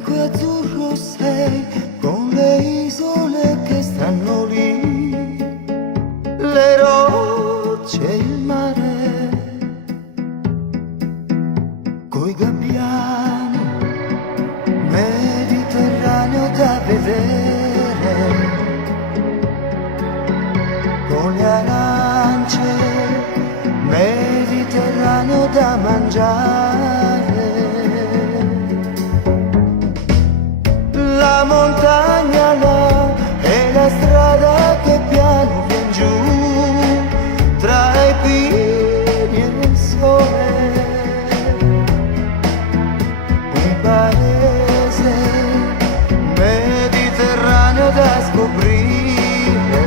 bianco e azzurro sei, con le isole che stanno lì, le rocce e il mare, coi gabbiani, Mediterraneo da vedere, con le arance, Mediterraneo da mangiare. La montagna là e la strada che piano vien giù, tra i pini e il sole, un paese mediterraneo da scoprire,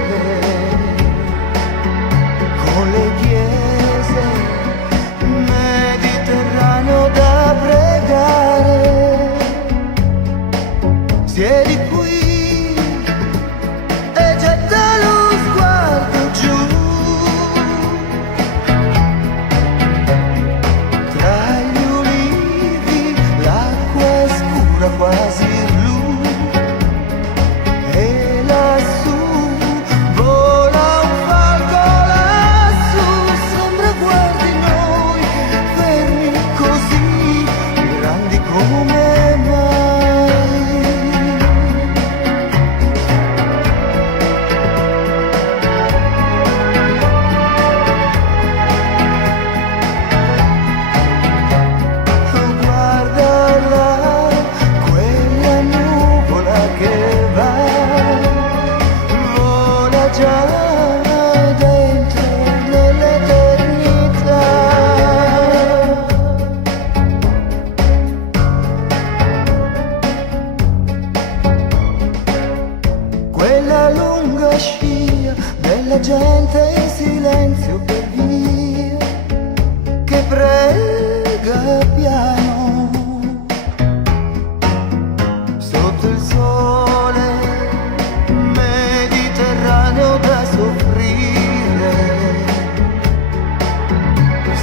con le chiese, mediterraneo da pregare. Siedi qui e getta lo sguardo giù, tra gli ulivi l'acqua è scura quasi blu, e lassù vola un falco, lassù sembra guardi noi, fermi così, grandi come mai. Guarda là, quella nuvola che va, vola già dentro nell'eternità. Quella lunga scia della gente in silenzio per via, che prega piano sotto il sole mediterraneo da soffrire,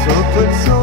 sotto il sole